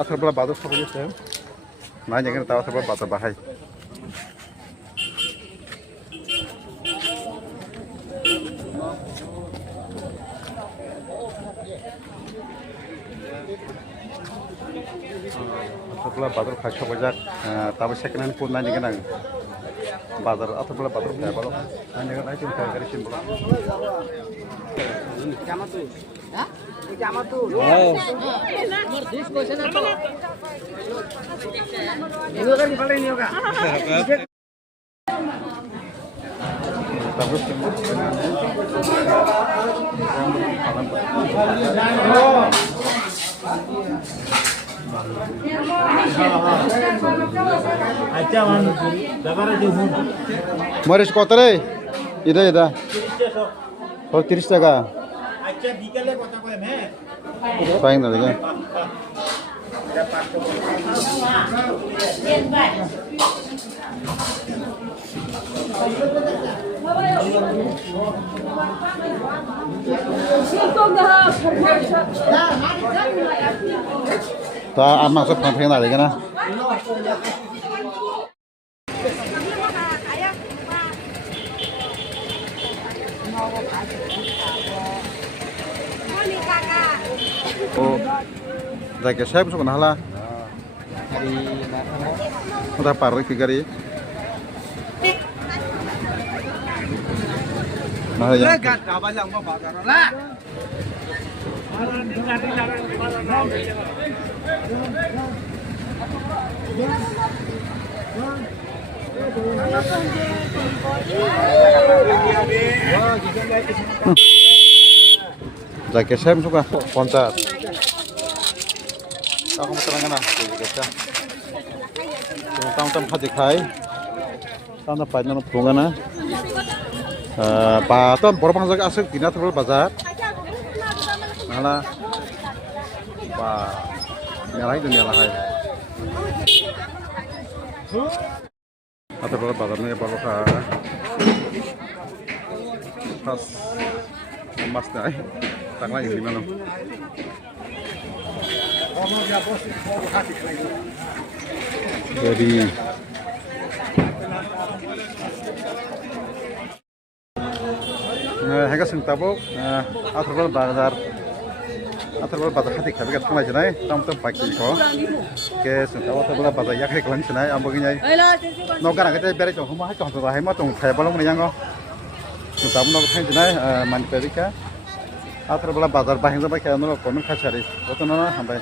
आथरब्ला बाजार सफैयोसो नायनो दा आथरब्ला बाजार बाहाय आथरब्ला बाजार खाय सफैजाक दाबो सेकेन्ड हेन्ड फुड नायनो गोनां बाजार आथरब्ला बाजार खायाबाल' नायनो गोनां जों गारिसिम मरीच कत रे इदा इदा 30 টাকা আচ্ছা বিকেলে কথা কইম হ্যাঁ পাইন না দেখে তা আমার সব ফাঁপে না দেখে না जायगाया saya besok nahala hari udah parah ke gari nah ya जायगाया saya besok konser aku mau terangkan lah, kita tam hati kai, tam dapat nama punggana, paton berapa orang asal kina terlalu bazar, mana, nyalai tu nyalai, atau berapa bazarnya berapa pas emas dah, tanggal yang mana? Jadi harga sentabo athrbal bazar hati khabe ka thungai janai tam paki ko ke sentabo athrbal bazar yakhai klan sinai ambogi nai nogara ka bere chong huma ha chong ba hai ma tong thai balong ni yango sentabo nog thai janai mani perika athrbal bazar bahing ba ka no kono khachari otona hambai